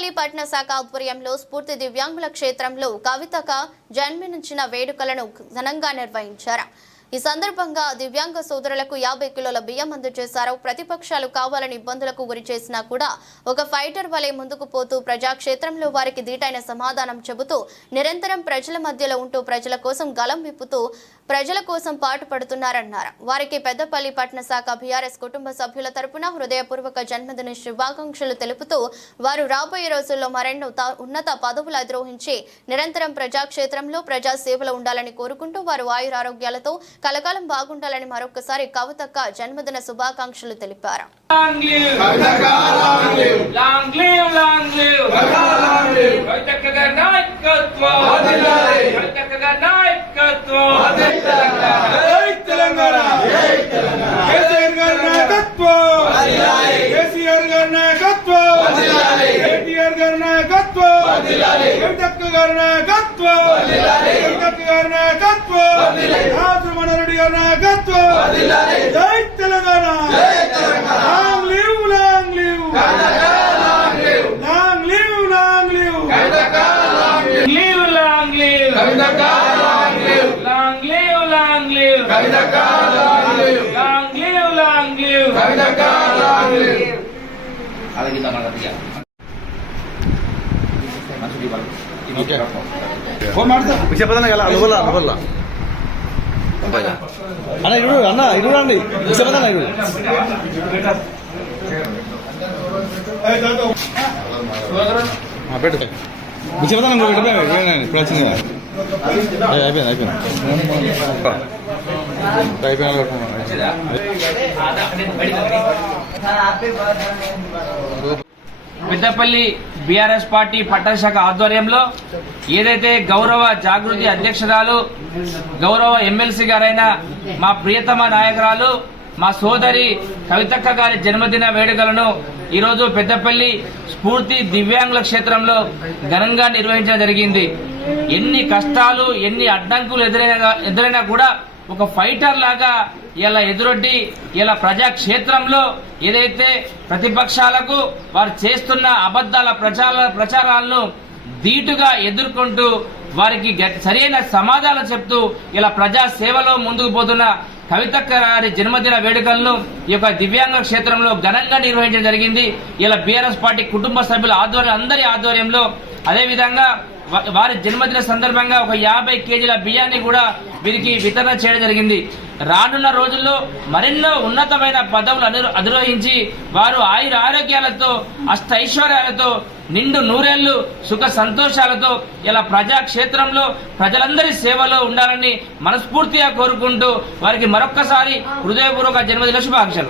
పెద్దపల్లి పట్టణ శాఖ ఆధ్వర్యంలో స్ఫూర్తి దివ్యాంగుల క్షేత్రంలో కవితక జన్మదిన వేడుకలను ఘనంగా నిర్వహించారు. ఈ సందర్భంగా దివ్యాంగ సోదరులకు 50 కిలోల బియ్యం అందజేశారు. ప్రతిపక్షాలు కావాలని ఇబ్బందులకు గురి చేసినా కూడా ఒక ఫైటర్ వలె ముందుకు పోతూ ప్రజాక్షేత్రంలో వారికి దీటైన సమాధానం చెబుతూ నిరంతరం ప్రజల మధ్యలో ఉంటూ ప్రజల కోసం గలం విప్పుతూ ప్రజల కోసం పాటుపడుతున్నారన్నారు. వారికి పెద్దపల్లి పట్టణ శాఖ బీఆర్ఎస్ కుటుంబ సభ్యుల తరపున హృదయపూర్వక జన్మదిన శుభాకాంక్షలు తెలుపుతూ వారు రాబోయే రోజుల్లో మరెన్నో ఉన్నత పదవులు అధిరోహించి నిరంతరం ప్రజాక్షేత్రంలో ప్రజా సేవలో ఉండాలని కోరుకుంటూ వారు ఆయురారోగ్యాలతో కలకాలం బాగుండాలని మరొకసారి కవితక్క జన్మదిన శుభాకాంక్షలు తెలిపారు. జై Telangana, long live, long live, long live, long live, live, long live, long live, long live, long live, long live, long live. అన్న ఇరు అన్న ఇరు రండి చెప్పదన్న ఇరు పెట్టు చెప్పదన్న ఇప్పుడు వచ్చింది అయిపోయింది పెద్దపల్లి బీఆర్ఎస్ పార్టీ పట్టణ శాఖ ఆధ్వర్యంలో ఏదైతే గౌరవ జాగృతి అధ్యక్షురాలు గౌరవ ఎమ్మెల్సీ గారైన మా ప్రియతమ నాయకురాలు మా సోదరి కవితక్క గారి జన్మదిన వేడుకలను ఈరోజు పెద్దపల్లి స్ఫూర్తి దివ్యాంగుల క్షేత్రంలో ఘనంగా నిర్వహించడం జరిగింది. ఎన్ని కష్టాలు ఎన్ని అడ్డంకులు ఎదురైనా కూడా ఒక ఫైటర్ లాగా ఇలా ఎదురొడ్డి ఇలా ప్రజాక్షేత్రంలో ఏదైతే ప్రతిపక్షాలకు వారు చేస్తున్న అబద్దాల ప్రచారాలను ధీటుగా ఎదుర్కొంటూ వారికి సరైన సమాధానం చెప్తూ ఇలా ప్రజా సేవలో ముందుకు పోతున్న కవితక్క గారి జన్మదిన వేడుకలను ఈ యొక్క దివ్యాంగ క్షేత్రంలో ఘనంగా నిర్వహించడం జరిగింది. ఇలా బీఆర్ఎస్ పార్టీ కుటుంబ సభ్యుల అందరి ఆధ్వర్యంలో అదేవిధంగా వారి జన్మదిన సందర్భంగా ఒక 50 కేజీల బియ్యాన్ని కూడా వీరికి వితరణ చేయడం జరిగింది. రానున్న రోజుల్లో మరెన్నో ఉన్నతమైన పదవులు అధిరోహించి వారు ఆరోగ్యాలతో అష్టైశ్వర్యాలతో నిండు నూరేళ్లు సుఖ సంతోషాలతో ఇలా ప్రజాక్షేత్రంలో ప్రజలందరి సేవలో ఉండాలని మనస్ఫూర్తిగా కోరుకుంటూ వారికి మరొక్కసారి హృదయపూర్వక జన్మదిన శుభాకాంక్షలు.